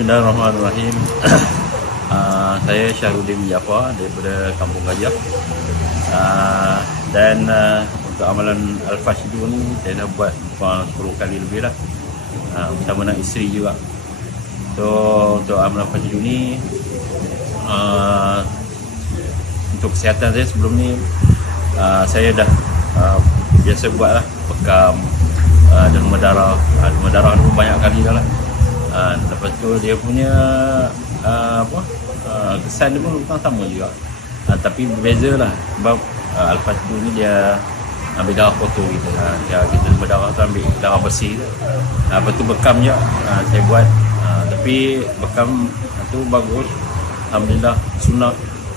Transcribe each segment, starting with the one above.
Bismillahirrahmanirrahim. Saya Syahrudin Jaafar daripada Kampung Gajah. Dan untuk amalan Al-Fashidu ni saya dah buat 10 kali lebih lah, bersama dengan isteri juga. So untuk amalan Al-Fashidu ni untuk kesihatan saya sebelum ni saya dah biasa buat lah, bekam demam darah. Demam darah tu banyak kali dah lah. Lepas tu dia punya kesan dia pun bukan sama juga, tapi berbeza lah. Sebab Al-Fashidu ni dia ambil darah kotor kita, kita berdarah tu ambil darah bersih tu. Lepas tu bekam je saya buat, tapi bekam tu bagus, alhamdulillah, sunnah,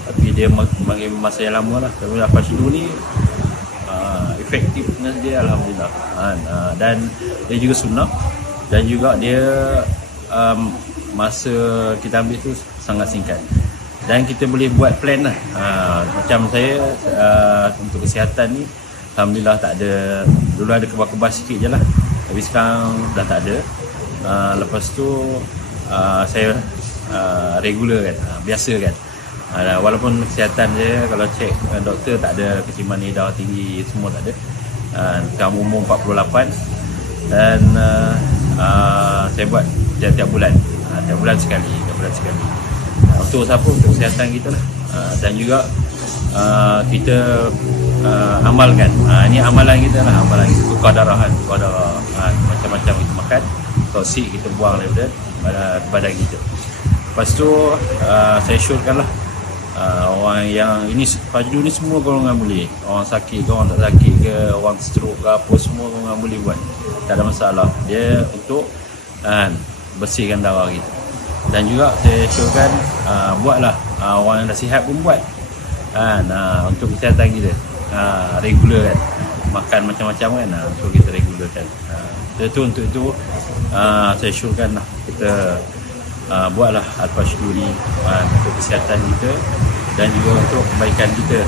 tapi dia mengambil masa yang lama lah. Tapi Al-Fashidu ni efektifness dia alhamdulillah, dan dia juga sunnah, dan juga dia masa kita ambil tu sangat singkat, dan kita boleh buat plan lah. Macam saya untuk kesihatan ni alhamdulillah tak ada. Dulu ada kebas-kebas sikit je lah, tapi sekarang dah tak ada. Lepas tu saya regular kan, biasa kan. Walaupun kesihatan dia kalau cek doktor tak ada keciman ni, darah tinggi semua tak ada. Sekarang umur 48, dan saya buat tiap bulan, tiap bulan sekali. Untuk siapa? Untuk kesihatan kita lah. Dan juga kita amalkan. Ini amalan kita lah, amalan kita tukar darah. Macam-macam kita makan, toksik kita buang daripada badan kita. Lepas tu saya syorkan lah, orang yang ini Fashidu ni semua golongan boleh. Orang sakit ke, orang tak sakit ke, orang stroke ke apa, semua golongan boleh buat, tak ada masalah. Dia untuk bersihkan darah kita. Dan juga saya syorkan buatlah, orang yang dah sihat pun buat untuk kesihatan kita. Regular kan, makan macam-macam kan, so kita regularkan. Untuk itu saya syorkan lah, kita buatlah Al-Fashidu ni untuk kesihatan kita, dan juga untuk kebaikan kita,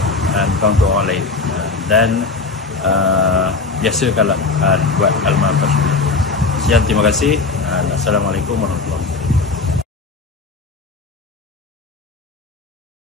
bukan untuk orang lain. Dan biasakanlah buat amalan Al-Fashidu. Sekian, terima kasih. Assalamualaikum warahmatullahi wabarakatuh.